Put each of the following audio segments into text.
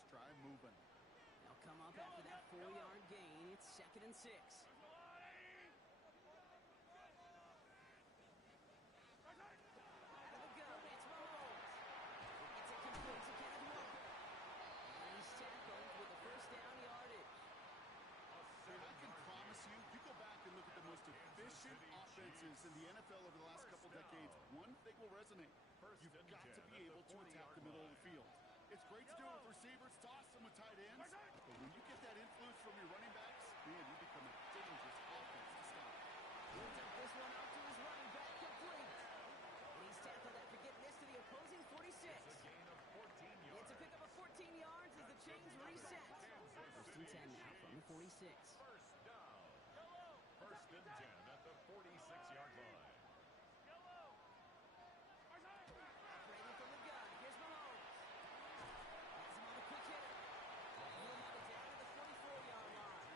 this drive moving. They'll come up after that 4-yard gain. It's 2nd and 6. Out of the gun, it's Mahomes. It's a complete to Kenneth Walker. And he's tackled with a first down yardage. I can promise you, you go back and look at the most efficient offenses in the NFL over the last couple decades, one thing will resonate. You've got to be able to attack the middle of the field. It's great to do it with receivers, toss them with tight ends, but when you get that influence from your running backs, man, you become a dangerous offense to stop. He'll take this one out to his running back, complete. And he's tackled after getting this to the opposing 46. It's a gain of 14 yards. It's a pickup of 14 yards as the chains reset. 1st and 10 now from the 46. First down. First and 10 at the 46-yard line. Operating from the gun. Here's Mahomes. Has him on the quick hitter. He'll have it down to the 44-yard line.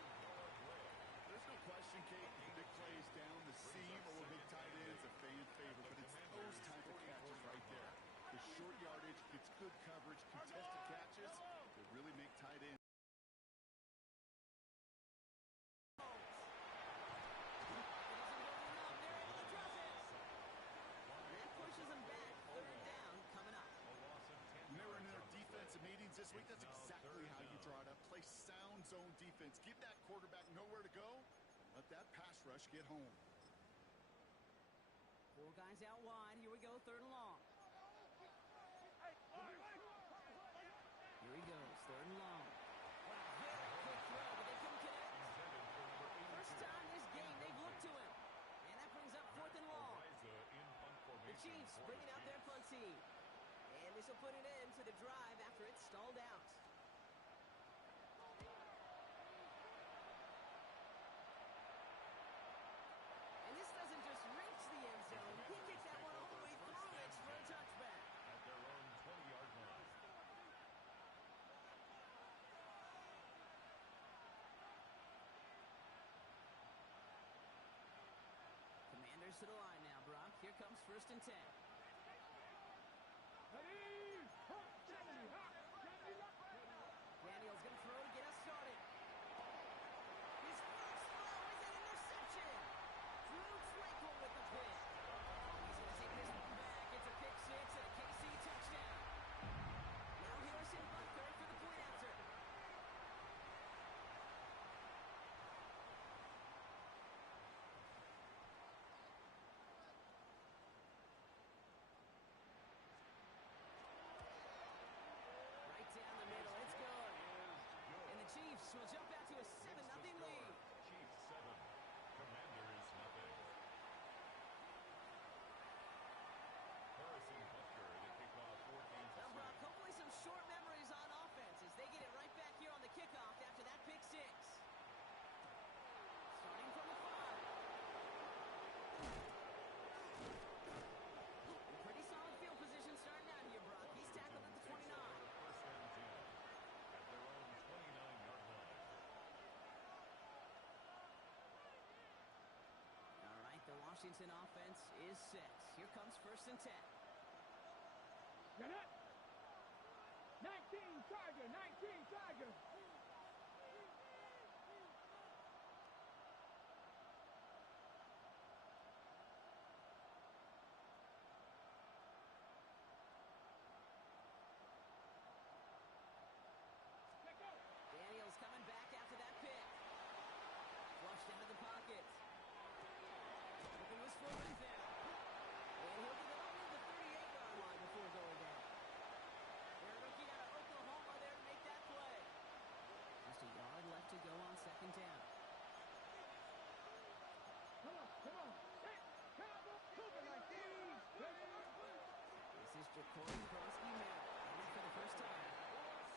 There's no question, Kate, big plays down the seam or big tight ends, a fan favorite, but it's those type of catches right there. The short yardage, gets good coverage, contested catches that really make tight ends. Pushes him back. 3rd down coming up. Remember in our defensive meetings this week, that's exactly how you draw it up. Play sound zone defense. Give that quarterback nowhere to go. Let that pass rush get home. 4 guys out wide. Here we go, 3rd and long. Here he goes, 3rd and long. Wow, very quick throw, but they couldn't connect. First time this game, they've looked to him. And that brings up 4th and long. The Chiefs bringing out their punt team. And this will put an end to the drive after it's stalled out. And this doesn't just reach the end zone. He gets that one all the way through it for a touchback. At their own 20-yard line. Commanders to the line now, Brock. Here comes 1st and 10. Daniel's going to throw to get us started. His first throw is an interception. Drew Tranquil with the pick. He's going to take this one back. It's a pick 6 and a KC touchdown. Now Harrison Butker for the point after. Down the middle, it's good. And the Chiefs will jump out to a 7-0 lead. Chiefs 7, Commanders nothing. Harrison Butker to kick off 14. Now, Brock, hopefully some short memories on offense as they get it right back here on the kickoff after that pick 6. Starting from the 5. Pretty solid field position starting out here, Brock. He's tackled at the 29. First and 10 at their own 29-yard line. All right, the Washington offense is set. Here comes 1st and 10. Get it! 19 Charger, 19 Charger. Daniels coming back after that pick. Flushed into the pocket. Looking this for a rebound. And he'll get it over the 38-yard line before going down. They're looking out of Oklahoma there to make that play. Just a yard left to go on 2nd down. Come on. Hey, This is Jacory Bronsky-Merritt, running for the first time.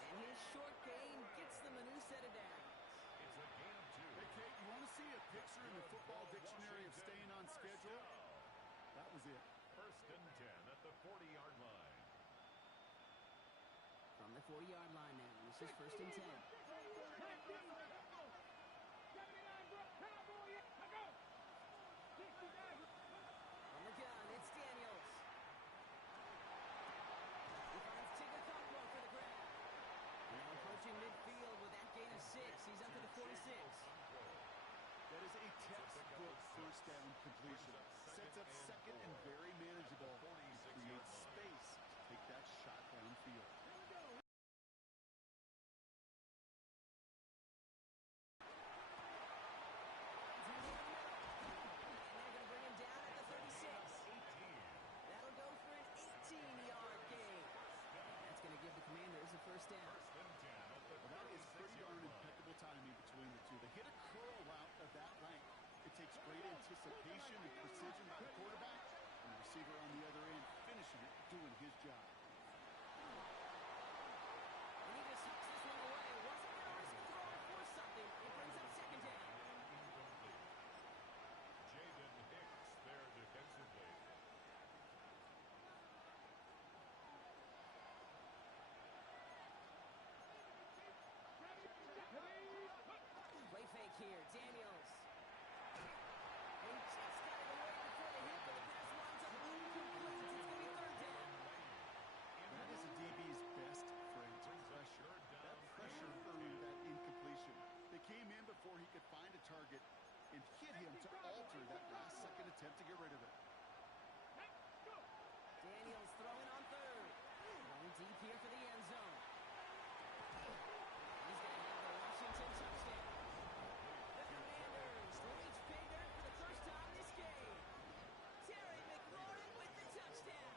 And his short gain gets them a new set of downs. It's a gain of 2. Hey, Kate, you want to see a picture in the football dictionary of staying on schedule? That was it. 1st and 10 at the 40-yard line. From the 40-yard line now, this is 1st and 10. From the gun, it's Daniels. He finds Tigger Conquo for the grab. Now down completion. Sets up second and very manageable. He creates space to take that shot downfield. First down. Well, that is pretty darn impeccable timing between the two. They hit a curl route of that length. It takes great anticipation and precision by the quarterback, and the receiver on the other end finishing it, doing his job. And he just hooks this one away. Wasn't going to risk a throw or force something. It brings up second down. Jaden Hicks there defensively. Play fake here. Daniels. And he just got it away before the hit, but the pass winds up incomplete. It's going to be third down. That is a DB's best friend, pressure. That pressure earned that incompletion. They came in before he could find a target and hit him to alter that last-second attempt to get rid of it. Daniels throwing on third. Going deep here for the end zone. He's going to have the Washington touchdown. The Commanders reach pay dirt for the first time this game. Terry McLaurin with the touchdown.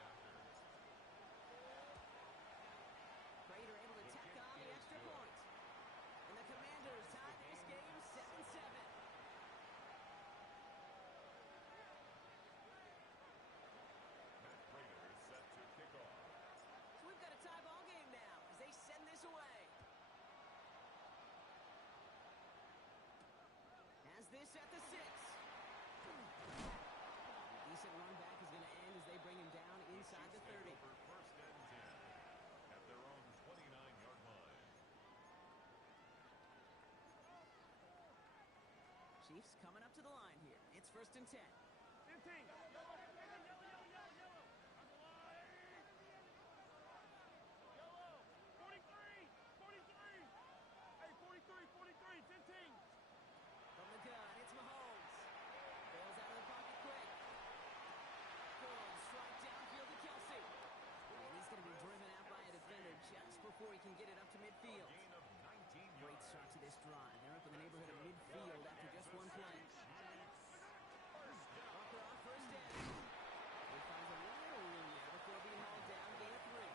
Prater able to tack on the extra point. And the Commanders tie this game 7-7. Matt Prater is set to kick off. So we've got a tie ball game now as they send this away. Has this at the 6. Decent run back is going to end as they bring him down inside the 30. Over first and 10 at their own 29-yard line. Chiefs coming up to the line here. It's first and 10. 15. Yellow. 43. 43. Hey, 43. 43. 15. From the gun, it's Mahomes. Bails out of the pocket quick. Good strike downfield to Kelsey. And he's going to be driven out by a defender just before he can get it up to midfield. A gain of 19 Great yards. start to this drive. They're up in the neighborhood of midfield after just one play. Walker on first down. He finds a little room there before being hauled down. Gain of 3.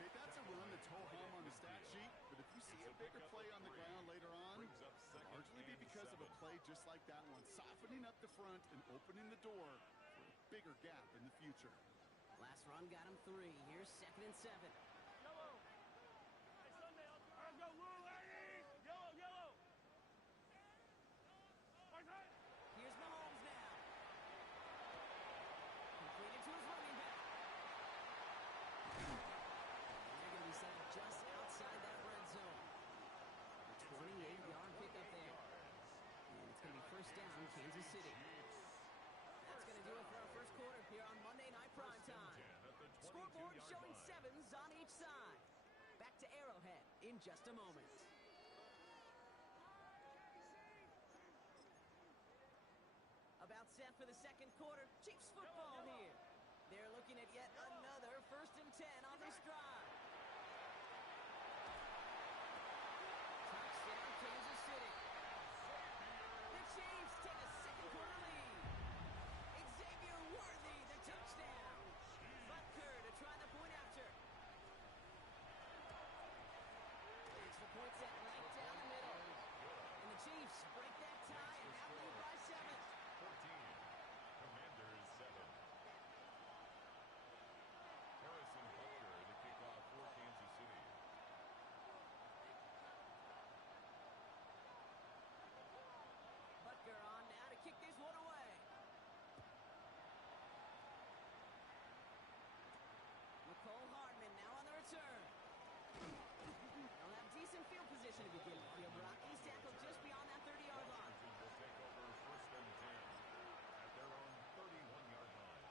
Okay, that's a run that's ho-hum on the stat sheet, but if you see a bigger play on the ground later on, Brings up second largely be and because of a 7. play just like that one, softening up the front and opening the door for a bigger gap in the future. Last run got him 3. Here's second and 7. Yellow. Hey, Sunday. Let's go, Lou, ladies. Yellow, yellow. Here's Mahomes now. Completed to his running back. And they're going to be set up just outside that red zone. A 28-yard pickup there. And it's going to be first down, Kansas City. That's going to do it for our first quarter here on Monday Night Primetime. 10 at the Scoreboard 22-yard showing line. 7s on each side. Back to Arrowhead in just a moment. About set for the second quarter. Chiefs football here. They're looking at yet another first and 10 on this drive. Touchdown, Kansas City. The Chiefs take a second quarter lead. Xavier Worthy, the touchdown. Butker to try the point after. Extra point set right down the middle. And the Chiefs break that tie and now lead by 7. 14. Commanders 7. Harrison Butker to kick off for Kansas City. Butker on now to kick this one away. Nicole Hardman now on the return. They'll have decent field position to begin with. Here, Brock is tackled just beyond that 30-yard line. Washington will take over first and 10 at their own 31-yard line.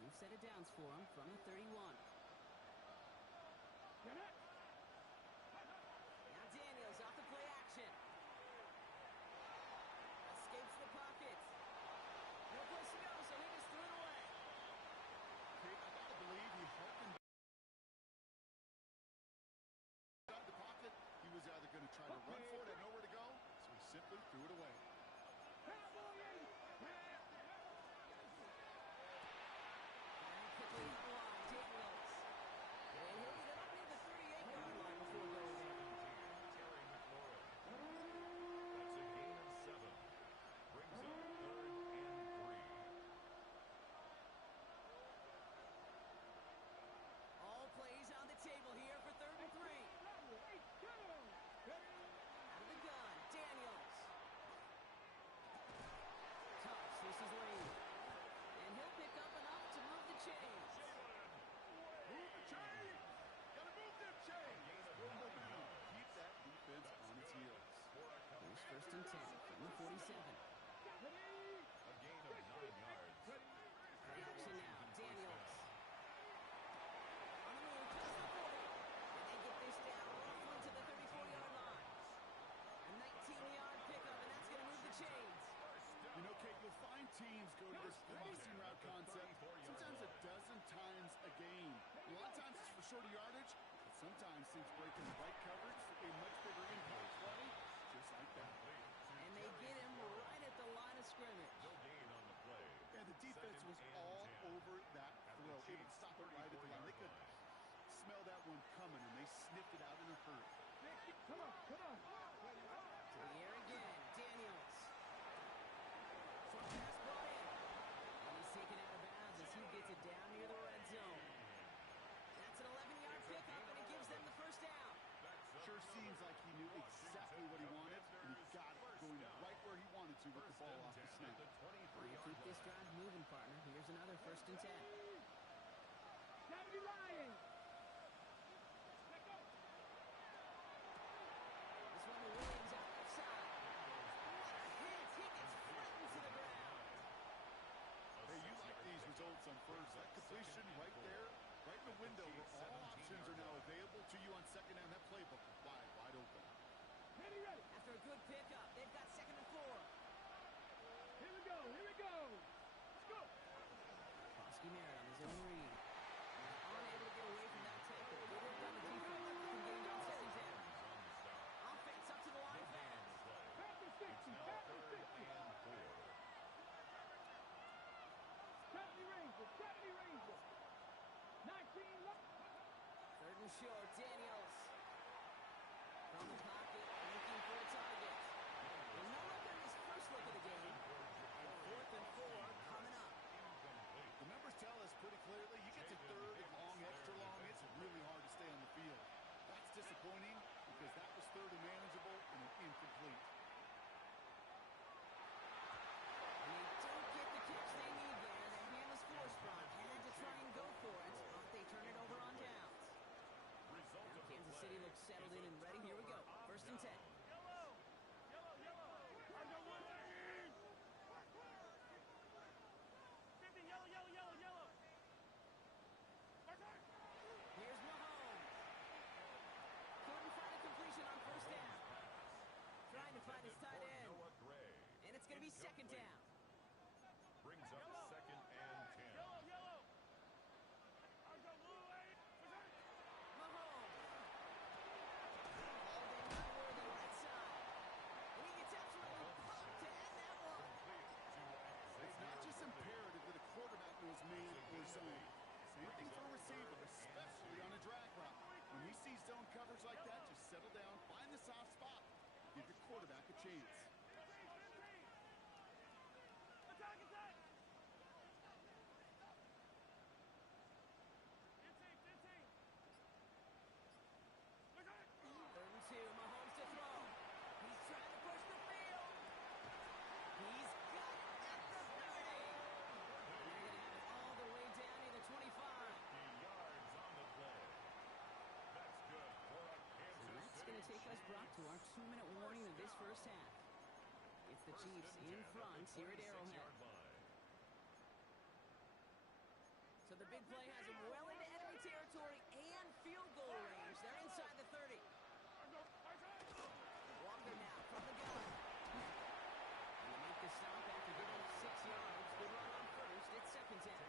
We've set it downs for him from the 31. Get it. Now Daniels it away. Firing quickly down the line, Daniels. And he'll get it up near the 38-yard line before going in. Terry McLaurin. That's a gain of 7. Brings up 3rd and 3. All plays on the table here for 3rd and 3. Out of the gun, Daniels. Tucks, this is Lee. And he'll pick up enough to move the chains. Move the chain. Gotta move them chain. Build momentum. Keep that defense on its heels. Here's 1st and 10 from the 47. A gain of 9 yards. Play action now, Daniels. On the move, past the 40. And they get this down roughly to the 34-yard line. A 19-yard pickup, and that's going to move the chains. You know, Kate, you'll find teams go to this crossing route concept sometimes a dozen times a game. A lot of times it's for shorter yardage, but sometimes things break in the right coverage for a much bigger impact play, just like that. And they get him right at the line of scrimmage. No gain on the play. And the defense was all over that throw, able to stop it right at the line. They could smell that one coming, and they sniffed it out in a hurry. To the air again, Daniels. Short pass brought in. And he's taken out of bounds as he gets it down near the red zone. That's an 11-yard pickup, and it gives them the first down. Sure seems like he knew exactly what he wanted, and he got it going right where he wanted to with the ball off the snap. We'll keep this drive moving, partner. Here's another 1st and 10. This one to Williams out left side. What a hit! He gets flattened to the ground. Hey, you like these results on first. That completion right there, right in the window where all options are now available to you on second down. That playbook is wide open. After a good pickup, they've got 2nd and 4. Foskey Merritt on his own read. And unable to get away from that tackle. Good work on the defense. Nothing gained on 2nd down. Offense up to the line fast. It's now 3rd and 4. 3rd and short, Daniels. From the pocket, looking for a target. And no look at his first look of the game. And 4th and 4 coming up. The numbers tell us pretty clearly, you get to third and long, extra long, it's really hard to stay on the field. That's disappointing because that was third and manageable and an incomplete. And they don't get the catch they need there. That hand was forced, Brock. Had to try and go for it, but they turn it over on downs. Now Kansas City looks settled in and ready. Here we go. 1st and 10. Here's Mahomes. Couldn't find a completion on 1st down. Trying to find his tight end. Noah Gray. And it's going to be 2nd down. Brings up 2nd and 10. Mahomes. All day not worthy right side. And he gets absolutely pumped to end that one. It's not just imperative that a quarterback knows man or zone. Same thing for a receiver, especially on a drag route. When he sees zone coverage like that, just settle down, find the soft spot, give your quarterback a chance. Third and 2, Mahomes to throw. He's trying to push the field. He's got it at the 30. And they're going to have it all the way down near the 25. 50 yards on the play. That's good for a And Kansas that's City going to take us, Brock, to our 2-minute warning of this first half. It's the Chiefs in front here at Arrowhead. So the big play has them well into enemy territory and field goal range. They're inside the 30. Walker now from the gun. And they make the stop after giving up 6 yards. Good run on first. It's 2nd down.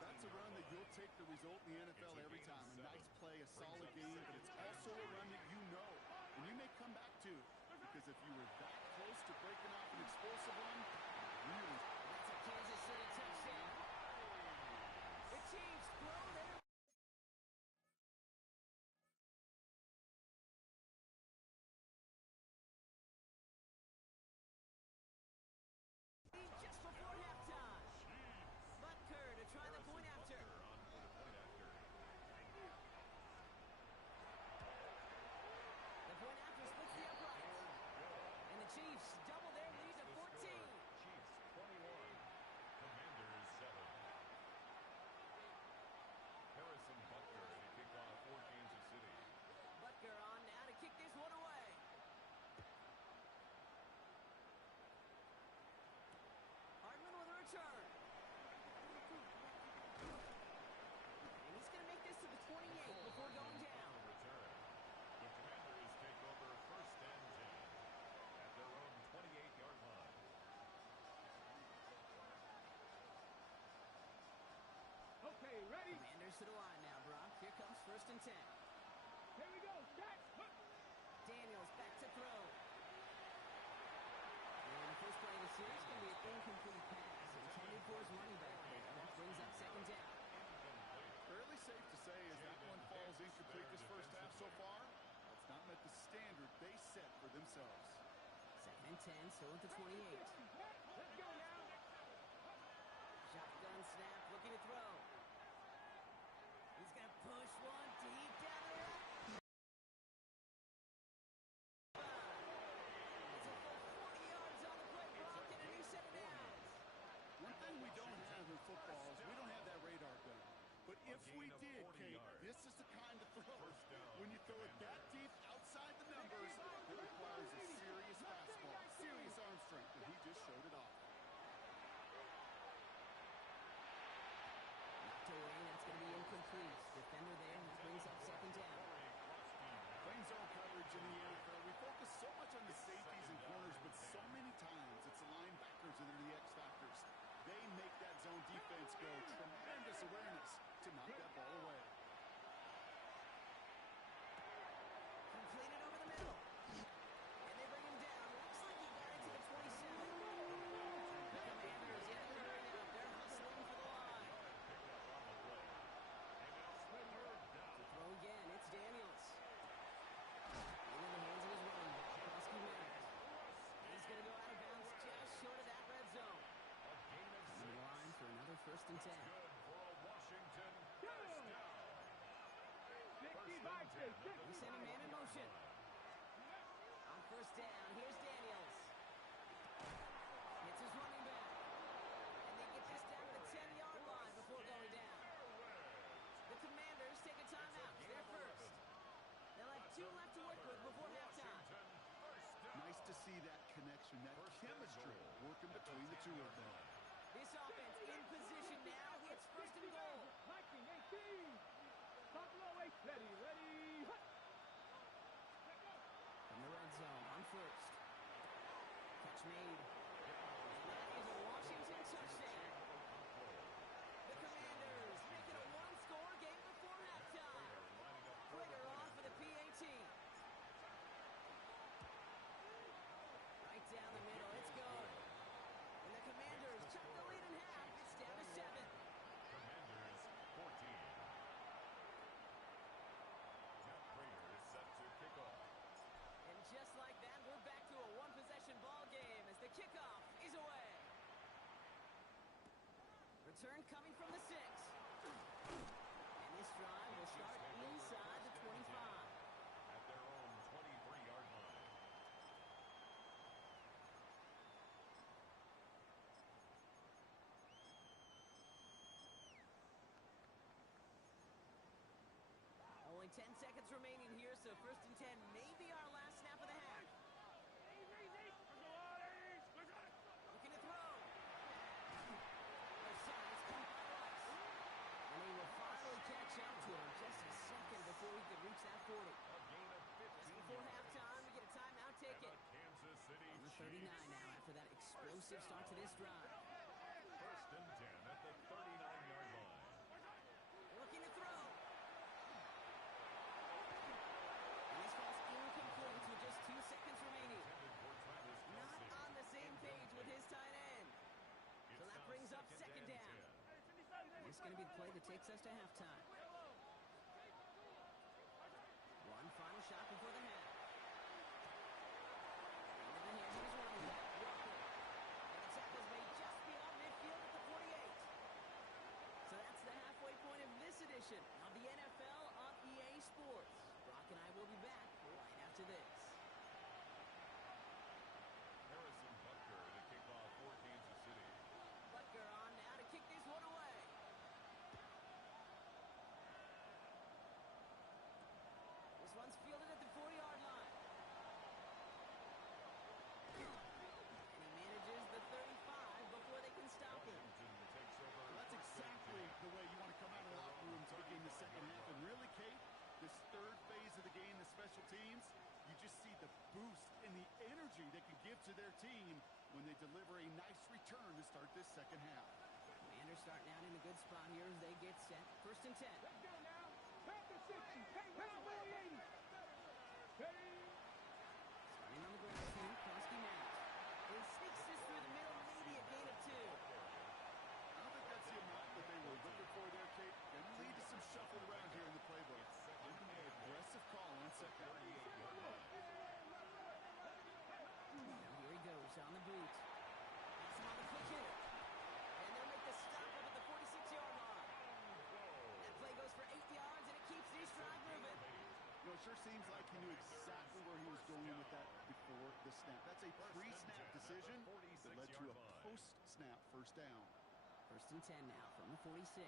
That's a run that you'll take the result in the NFL every time. A nice play, a solid game, but it's also a run that you know. And you may come back to, because if you were that close to breaking off an explosive run. Really. That's a Kansas City touchdown. The Chiefs throw their lead just before halftime. Butker to try the point after. The point after splits the uprights. And the Chiefs double their lead to 14. Chiefs 21, Commanders 7. Harrison Butker to kick off for Kansas City. Butker on now to kick this one away. Hardman with a return. And he's going to make this to the 28 before going down. Return. The Commanders take over first and 10 at their own 28-yard line. Okay, ready? Commanders to the line now, Brock. Here comes first and 10. Here we go. Set. Daniels back to throw. And the first play of the series is going to be an incomplete pass intended for his running back there. That brings up second down. Fairly safe to say as that one falls incomplete this first half so far, that's not met the standard they set for themselves. Second and 10, still at the 28. Let's go now. Shotgun snap, looking to throw. He's going to push one deep down the right. It's a full 40 yards on the play, Brock, and a new set of downs. One thing we don't have in football is we don't have that radar gun. But if we did, Kate, this is the kind of throw. When you throw it that deep outside the numbers, it requires a serious fastball, serious arm strength, and he just showed it off. Knocked away, that's going to be incomplete. Defender there, that brings up second down. Playing zone coverage in the NFL, we focus so much on the safeties and corners, but so many times it's the linebackers that are the X factors. They make that zone defense go. Tremendous awareness to knock that ball away. Completed over the middle. And they bring him down. Looks like he got into the 27. The Commanders in the hurry up. They're hustling for the line. To throw again, it's Daniels. In the hands of his running back, Husky Merritt. He's going to go out of bounds just short of that red zone. On the line for another first and 10. Good for a Washington first down. 65, 60. We send a man in motion. On first down, here's Daniels. Hits his running back. And they get this down to the 10-yard line before going down. The Commanders take a timeout. They're first. They'll have 2 left to work with before halftime. Nice to see that connection, that chemistry working between the two of them. This offense in position now. It's first and goal. 19, 18. Top low, 8. Ready, ready. Hut. From the red zone on first. Catch made. And that is a Washington touchdown. The Commanders make it a one-score game before halftime. Prater on for the PAT. Right down the middle. It's good. And the Commanders cut the lead in half. It's down to 7. Commanders 14. Jeff Prater is set to kick off. And just like that, we're back to a one-possession ball game as the kickoff is away. Return coming from the 6. And this drive will start inside the 25. At their own 23-yard line. Only 10 seconds remaining here, so first and 10 may be our last snap of the half. Looking to throw. Their sides come by Rice. And they will finally catch up to him just a second before he could reach that 40. A gain of 15 Before yards. halftime, we get a timeout And taken. the Kansas City On the Chiefs. 39 now after that explosive start to this drive. First and 10 at the 39-yard line. Looking to throw. And this ball's incomplete with just 2 seconds remaining. Intended for Travis Not Kelce. on takes us to halftime. One final shot before the half. Into the hands of his running back, Walker. And the tackle's made just beyond midfield at the 48. So that's the halfway point of this edition of the NFL on EA Sports. Brock and I will be back right after this. Harrison Butker to kick off for Kansas City. Butker on now to kick this one away. This one's fielded at the 40-yard line. And he manages the 35 before they can stop him. Washington takes over. Well, that's exactly the way you want to come out of the locker room to begin the second half. And really, Kate, this third phase of the game, the special teams, you just see the boost and the energy they can give to their team when they deliver a nice return to start this second half. Commanders starting out in a good spot here as they get set. First and 10. Let's go now. Back to 60. Hey, round 80. Ready? Starting on the ground team, Krosky Matt. He sneaks this through the middle, maybe a gain of 2. I don't think that's the amount that they were looking for there, Kate. Going to lead to some shuffle around here in the playbook. Aggressive call on second. Now here he goes on the boot. Pass him on the quick hitter. And they'll make the stop up at the 46-yard line. That play goes for 8 yards, and it keeps these drive moving. You know, it sure seems like he knew exactly where he was going with that before the snap. That's a pre-snap decision that led to a post-snap first down. First and 10 now from the 46.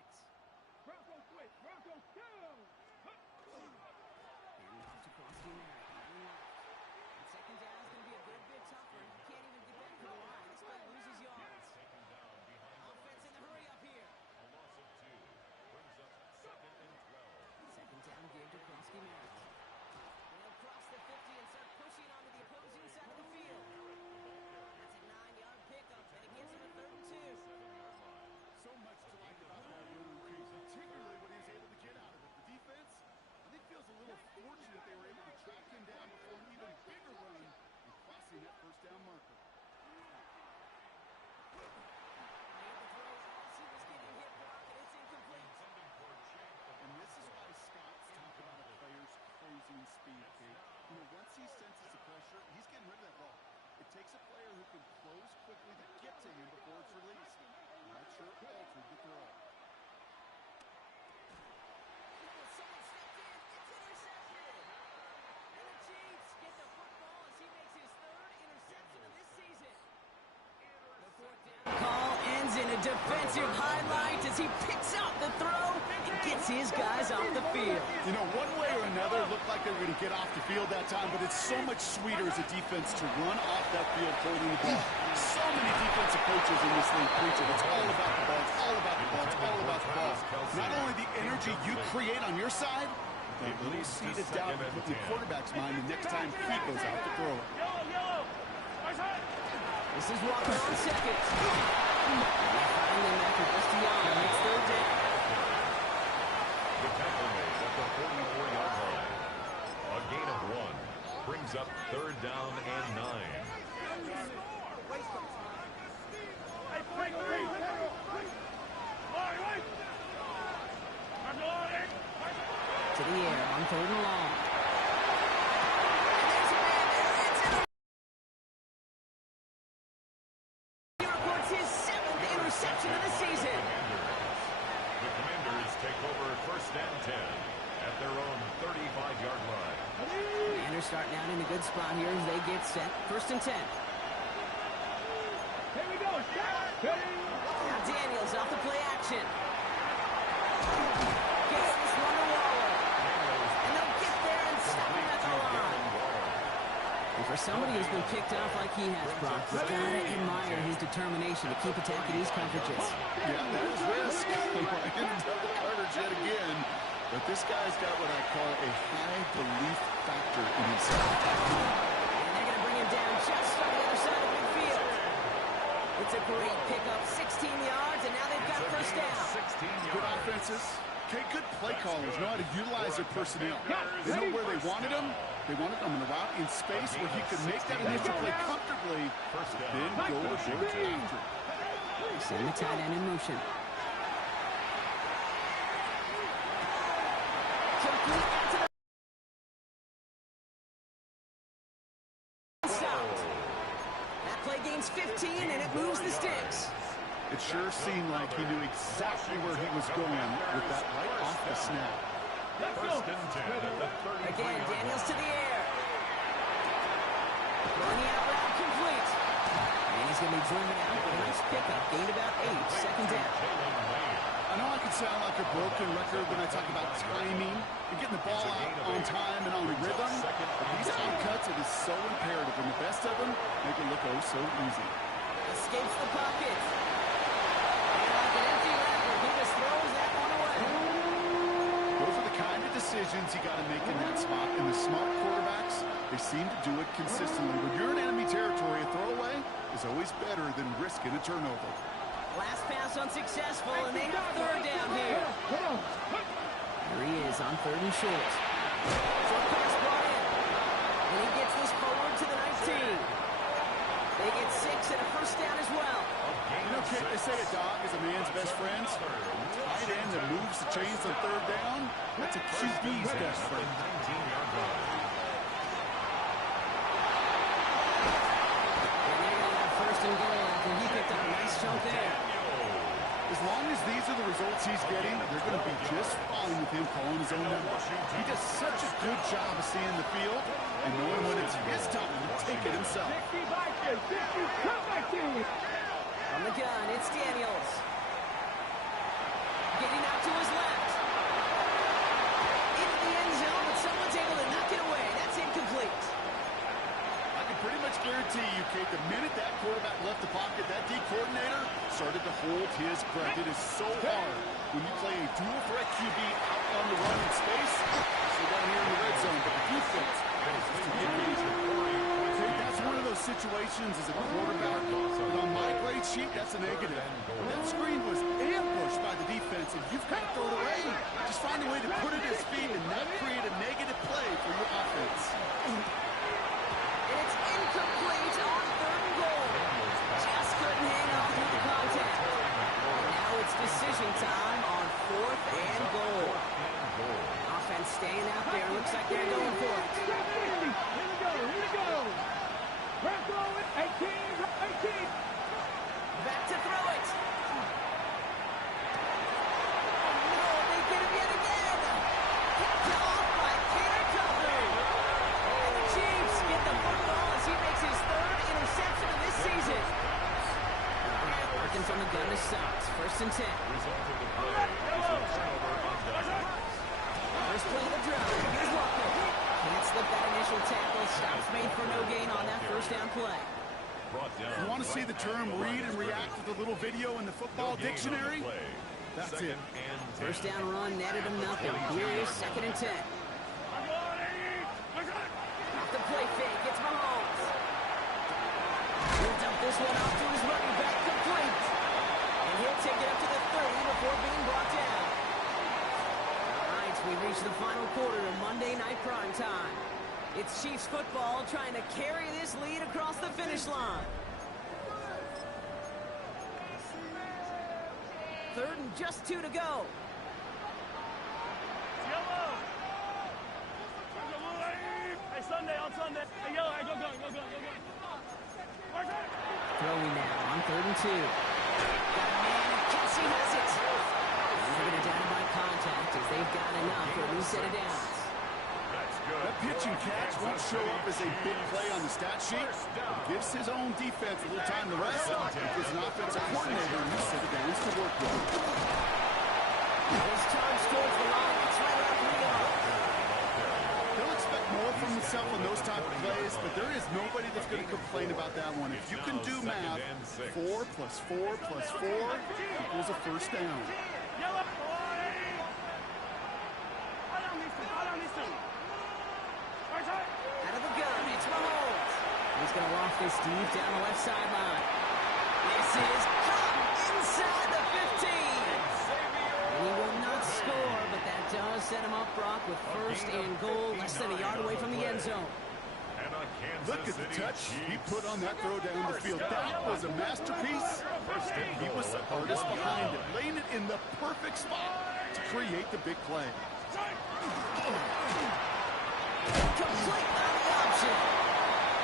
Broncos switch. Broncos go. And off to Krosky Merritt. And second down is going to be a good bit tougher. You can't even get back to the line. This play loses yards. Taken down behind the Offense in the hurry up here. A loss of 2 brings up second and 12. Second down give to Krosky Merritt. And they'll cross the 50 and start pushing onto the opposing side of the field. That's a 9-yard pickup, and it gives him a 3rd and 2. 7-yard line. So much to like about that run, Kate, particularly what he was able to get out of it. The defense, I think, feels a little fortunate they were able to track him down before an even bigger run and crossing that first down marker. Made the throw as he was getting hit, Brock, and it's incomplete. And this is why scouts talk about a player's closing speed, Kate. You know, once he senses the pressure, he's getting rid of that ball. It takes a player who can close quickly to get to him before it's released. And that sure altered the throw. Someone stepped in. It's intercepted. And the Chiefs get the football as he makes his 3rd interception of this season. The 4th down call ends in a defensive highlight as he picks up the throw and gets his guys off the field. You know, one way or another, it looked like they were going to get off the field that time, but it's so much sweeter as a defense to run off that field holding the ball. So many defensive coaches in this league preach it. It's all about the ball. It's all about the ball. It's all about the ball. Not only the energy you create on your side, but a little seed of doubt you put in the quarterback's mind the next time he goes out to throw it. Yellow. Nice hit. This is Walker on second. Finally, Matthew Castellano makes 3rd down. The tackle made at the 44-yard line. A gain of 1 brings up 3rd down and 9. Hey, break 3. Wait. I'm loading. To the air on 3rd and long. He reports his 7th interception of the season. The Commanders take over 1st and 10 at their own 35-yard line. Commanders starting out in a good spot here as they get set. 1st and 10. Here we go. Ready. Now Daniels off the play action. Gets this one to Waller. And they'll get there and stop him at the line. And for somebody who's been picked off like he has, Brock, you gotta admire his determination to keep attacking these coverages. Yeah, that is risk. And double coverage yet again. But this guy's got what I call a high belief factor in himself. And they're going to bring him down just on the other side of midfield. It's a great pickup, 16 yards, and now they've got first down. 16 Good yards. offenses. Okay, good play callers know how to utilize their personnel. They know where they wanted him. They wanted him in a route in space where he could make that initial play comfortably, then go with it after. Send the tight end in motion. gains 15, and it moves the sticks. It sure seemed like he knew exactly where he was going with that right off the snap. First and 10 at the 33. Again, Daniels to the air. Running out route complete. And he's going to be driven out with a nice pickup. Gained about 8. Second down. I know I can sound like a broken record when I talk about timing and getting the ball out on time and on rhythm. But these on cuts, it is so imperative, and the best of them make it look oh so easy. Escapes the pocket. And like an empty wrapper, he just throws that one away. Those are the kind of decisions you got to make in that spot. And the smart quarterbacks, they seem to do it consistently. When you're in enemy territory, a throwaway is always better than risking a turnover. Last pass unsuccessful, and they have third down here. Here he is on third and short. Short pass brought in. And he gets this forward to the 19. They get 6 and a first down as well. You know, Kate, they say a dog is a man's best friend. Tight end that moves the chains on third down, that's a QB's best friend. 19-yard line. And they're going to have first and goal after he picked up a nice chunk there. As long as these are the results he's getting, they're going to be just fine with him calling his own number. He does such a good job of seeing the field and knowing when it's his time to take it himself. From the gun, it's Daniels. Getting out to his left. Into the end zone, but someone's able to knock it away. That's incomplete. I can pretty much guarantee you, Kate, the minute that quarterback left the pocket, that D coordinator started to hold his breath. It is so hard when you play a dual threat QB out on the run in space. So down here in the red zone, but the defense is to the occasion. Kate, that's one of those situations as a quarterback. But on my grade sheet, that's a negative. That screen was ambushed by the defense, and you've got to throw it away. Just find a way to put it at his feet and not create a negative play for your offense. And it's incomplete on third and goal. Just couldn't hang on through the contact. And now it's decision time on fourth and goal. Offense staying out there. Looks like they're going for it. Back to throw it. Oh no, they get him yet again. Picked off by Cte Productions. And the Chiefs get the football as he makes his third interception of this season. Working from the gun to stops. First and 10. Result of the play is a turnover on down. First play of the drive. Here's Walker. Can't slip that initial tackle. Stops made for no gain on that first down play. Brought down. You want to see the term read and react with a little video in the football dictionary? That's it. First down run netted him nothing. Here is second and 10. Off the play fake. It's Mahomes. He'll dump this one off to his running back. Complete. And he'll take it up to the 30 before being brought down. All right, we reach the final quarter of Monday Night Prime Time. It's Chiefs football trying to carry this lead across the finish line. Third and just 2 to go. Hey, Sunday, on Sunday. Hey, yellow, hey, go. Throwing now on third and 2. Got a man, and Kelsey has it. They're going to down by contact as they've got enough for a new set of downs. That pitch and catch won't show up as a big play on the stat sheet, but it gives his own defense a little time to rest. It gives an offensive coordinator a new set of downs to work with. This charge towards the line. It's right around 3 yards. He'll expect more from himself in those type of plays, but there is nobody that's going to complain about that one. If you can do math, 4 plus 4 plus 4 equals a first down. Yellow, boy. Hold on these two. Out of the gun, it's Mahomes. He's going to loft this deep down the left sideline. This is caught inside the 15. He will not score, but that does set him up, Brock, with first and goal, less than a yard away from the end zone. Look at the touch he put on that throw down the field. That was a masterpiece. He was the artist behind it, laying it in the perfect spot to create the big play. Complete on the option.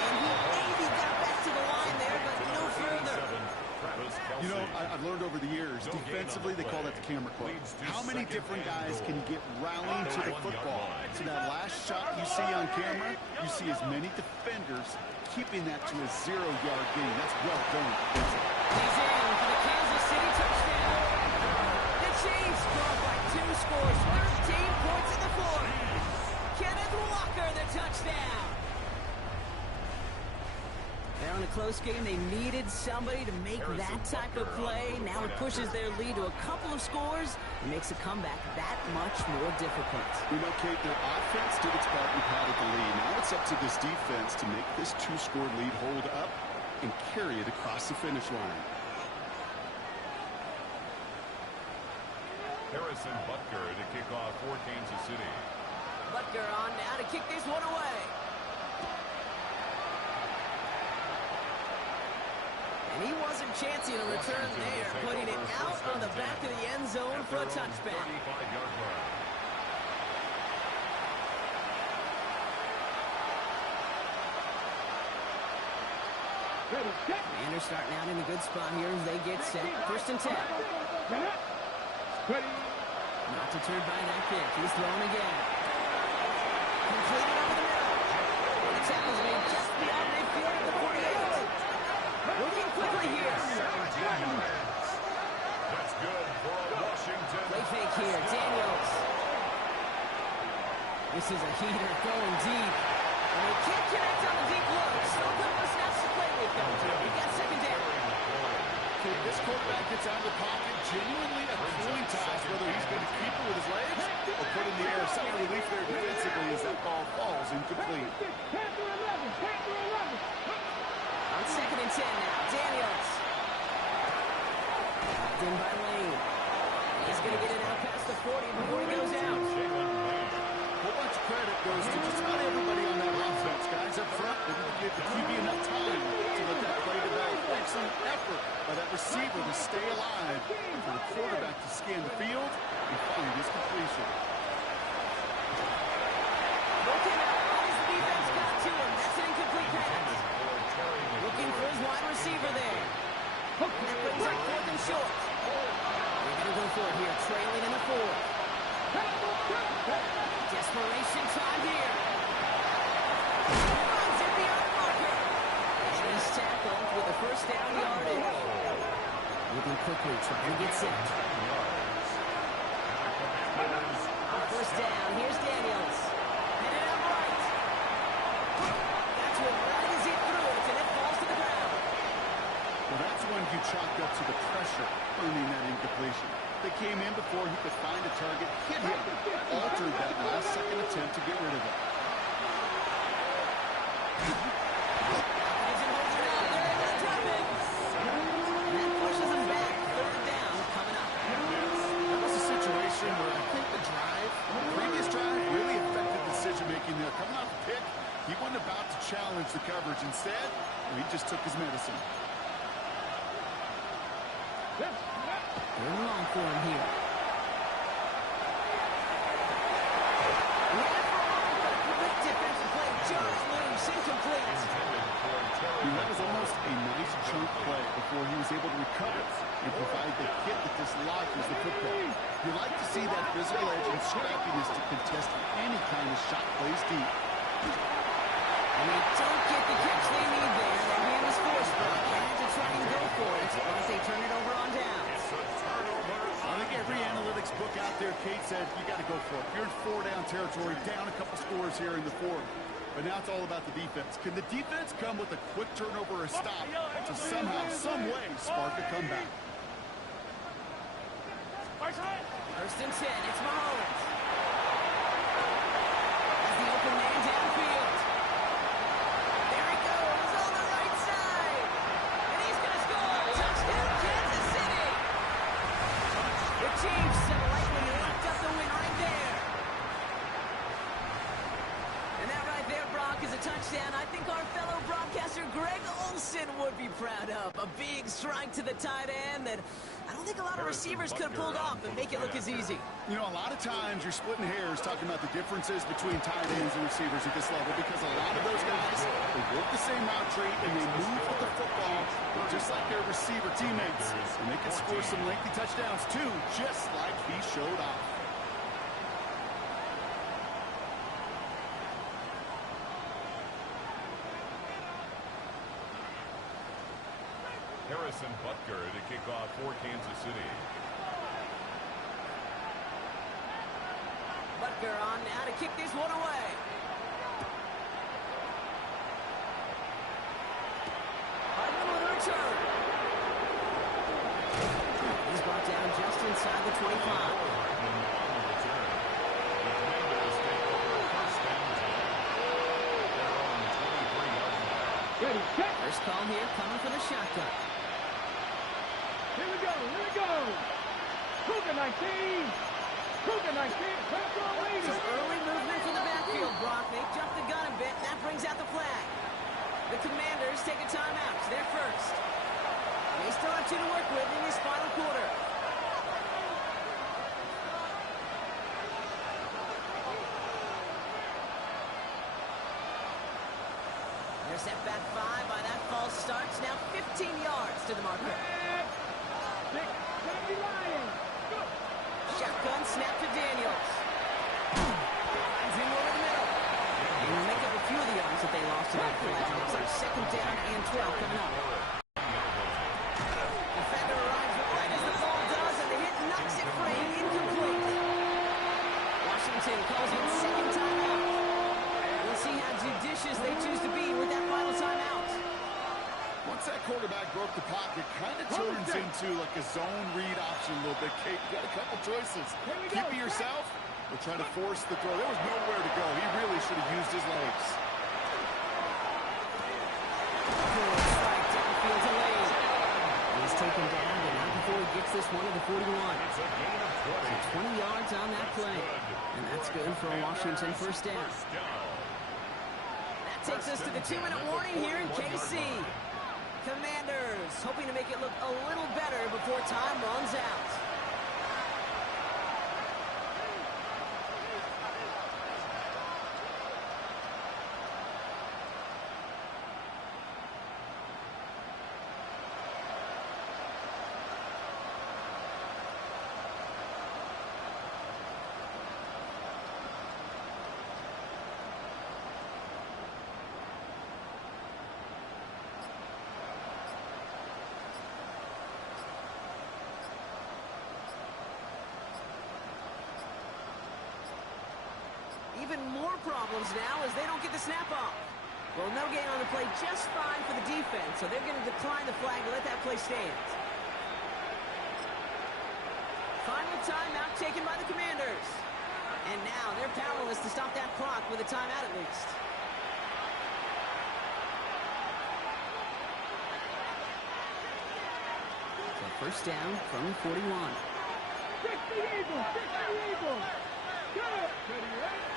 And he maybe got back to the line there, but no Offensively, they call that the camera club. How many different guys can get rallying to the football? So that last shot you see on camera, you see as many defenders keeping that to a 0-yard gain. That's well done. He's in for the Kansas City touchdown. The Chiefs go up by 2 scores, 13 points in the fourth. Kenneth Walker, the touchdown. They're on a close game. They needed somebody to make that type of play. Now it pushes their lead to a couple of scores and makes a comeback that much more difficult. You know, Kate, their offense did its part and padded the lead. Now it's up to this defense to make this 2-score lead hold up and carry it across the finish line. Harrison Butker to kick off for Kansas City. Butker on now to kick this one away. And he wasn't chancing a return there, putting it out on the back of the end zone for a touchback. 35-yard line. Commanders starting out in a good spot here as they get set. 1st and 10. Not deterred by that kick. He's throwing again. Completed over the middle. And the tackle's made just beyond midfield at the 48. Looking quickly here. That's good for a Washington. Play fake here. Daniels. This is a heater going deep. And they can't connect on the deep look. So good for snaps to play with them. We got 2nd down. Kate, this quarterback gets out of the pocket genuinely a coin toss, whether he's going to keep it with his legs or put it in the air. Sign of relief there defensively as that ball falls incomplete. On 2nd and 10 now, Daniels. Locked in by Lane. He's going to get it out past the 40 before he goes out. A whole bunch of credit goes to just about everybody on that offense. Guys up front, they didn't give the QB enough time to let that play develop. Excellent effort by that receiver to stay alive, for the quarterback to scan the field and find his completion. Looking out, as the defense got to him. That's an incomplete pass. Looking for his wide receiver there. And that brings up 4th and short. They're going to go for it here, trailing in the 4th. Desperation time here. Runs at the marker. And he's tackled with a 1st down yardage. Moving quickly, trying to get set. On 1st down, here's Daniels. Headed out right. That's one right as he threw it, and it falls to the ground. Well, that's one you chalked up to the pressure earning that incompletion. They came in before he could find a target, hit him, altered that last-second attempt to get rid of it. That pushes him back. 3rd down coming up. That was a situation where I think the previous drive, really affected decision-making there. Coming off the pick, he wasn't about to challenge the coverage. Instead, he just took his medicine. They're long for him here. Great defensive play. Just loose, incomplete. That was almost a nice chunk play before he was able to recover and provide the hit that dislodges the football. You like to see that physical edge and scrappiness to contest any kind of shot plays deep. And they don't get the catch they need there. Their hand was forced, but they had to try and go for it once they turn it over on down. I think every analytics book out there, Kate, said you got to go for it. You're in 4-down territory, down a couple scores here in the 4th. But now it's all about the defense. Can the defense come with a quick turnover or a stop to somehow, some way, spark a comeback? 1st and 10, it's Mahomes. Has the open man downfield. There he goes on the right side. And he's going to score. Touchdown, Kansas City. The Chiefs have likely locked up the win right there. And that right there, Brock, is a touchdown I think our fellow broadcaster Greg Olsen would be proud of. A big strike to the tight end that I don't think a lot of receivers could have pulled off and make it look as easy. You know, a lot of times you're splitting hairs talking about the differences between tight ends and receivers at this level because a lot of those guys, they work the same same route tree, and they move with the football just like their receiver teammates. And they can score some lengthy touchdowns, too, just like he showed off. Harrison Butker to kick off for Kansas City. Butker on now to kick this one away. Hardman with a return. He's brought down just inside the 25. Hardman on the return. The Commanders take over first down. Their own 23-yard line. Ready, set. First call here coming for the shotgun. Here we go, here we go. Cougar 19. Cougar 19. Back on ladies. Some early movement from the backfield, Brock. They jumped the gun a bit, and that brings out the flag. The Commanders take a timeout. They're first. They still have 2 to work with in this final quarter. They're set back 5 by that false start. Now 15 yards to the marker. 6, 70 Lions. Go. Shotgun snap to Daniels. Lines in over the middle. And we'll make up a few of the yards that they lost in that play. It's like second down and 12 coming up. Defender arrives right as the ball does, and the hit knocks it free. Incomplete. Washington calls it second timeout. We'll see how judicious they choose to be with that final timeout. Once that quarterback broke the pocket, kind of turns into like a zone read option a little bit. Kate, you got a couple choices. Keep it yourself or try to force the throw. There was nowhere to go. He really should have used his legs. Strike downfield to Lane. He's taken down, but not before he gets this one to the 41. It's a gain of 20. 20 yards on that play. And that's good for a Washington first down. That takes us to the 2-minute warning here in KC. Commanders hoping to make it look a little better before time runs out. Even more problems now as they don't get the snap off. Well, no gain on the play, just fine for the defense, so they're going to decline the flag to let that play stand. Final timeout taken by the Commanders. And now they're powerless to stop that clock with a timeout at least. So first down from the 41. 60 Eagles, 60 Eagles. Good.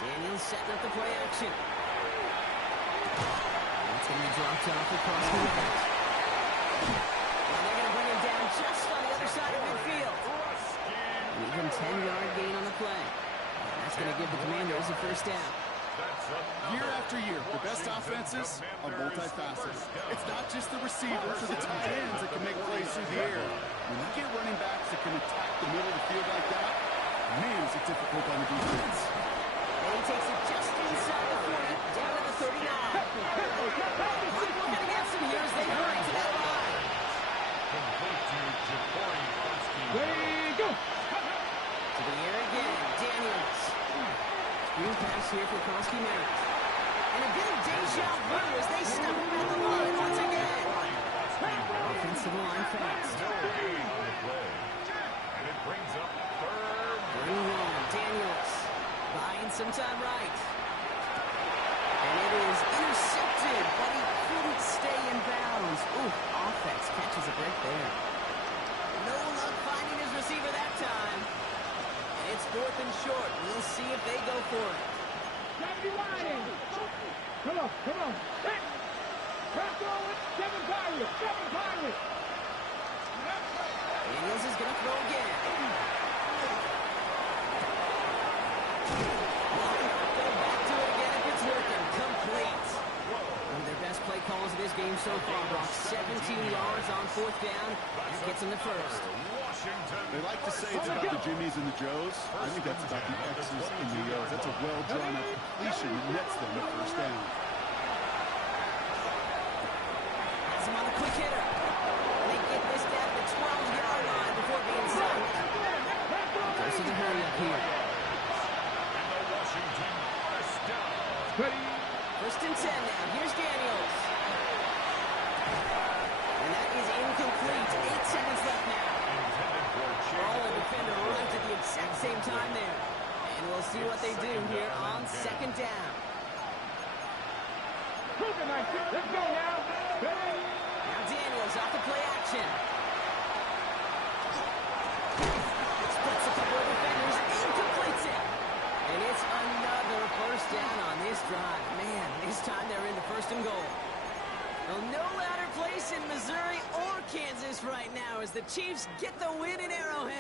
Daniels setting up the play action. It's going to be dropped off across the right. And they're going to bring him down just on the other side of midfield. An even 10-yard gain on the play. And that's going to give the Commanders a first down. Year after year, the best offenses are multifaceted. It's not just the receivers or the tight ends that can make plays through the air. When you get running backs that can attack the middle of the field like that, man, is it difficult on the defense. And he takes it just inside the 40, down to the 39. Looking against him here as they hurry to that line. Complete to Ja'Cory Armstead. Ready, go. To the air again, Daniels. Screen pass here for Krosky Merritt. And a bit of deja vu as they stop him at the line once again. Offensive line fast. No gain on the play. And it brings up third. Bring on Daniels. Buying some time right. And it is intercepted, but he couldn't stay in bounds. Ooh, offense catches a break there. No luck finding his receiver that time. And it's 4th and short. We'll see if they go for it. 70 Lions. Come on, come on. Hey. Crack on it. 7 Pirates, 7 Pirates. Daniels is going to throw again. Go back to it again if it's working. Complete. One of their best play calls of the game so far, Brock. 17 yards on 4th down. Gets him the first. They like to say it's about the Jimmies and the Joes. I think that's about the X's and the O's. That's a well-drawn-up completion that nets them at 1st down. Has him on the quick hitter. They get this down to the 12-yard line before being sacked. Goes to the hurry up here. First and 10 now. Here's Daniels. And that is incomplete. 8 seconds left now. Ball and defender right at the exact same time there. And we'll see what they do here on 2nd down. Let's go now. Now Daniels off the play action. Splits a couple of defenders and completes it. And it's another 1st down on this drive. Man, this time they're in the 1st and goal. Well, no ladder place in Missouri or Kansas right now as the Chiefs get the win in Arrowhead.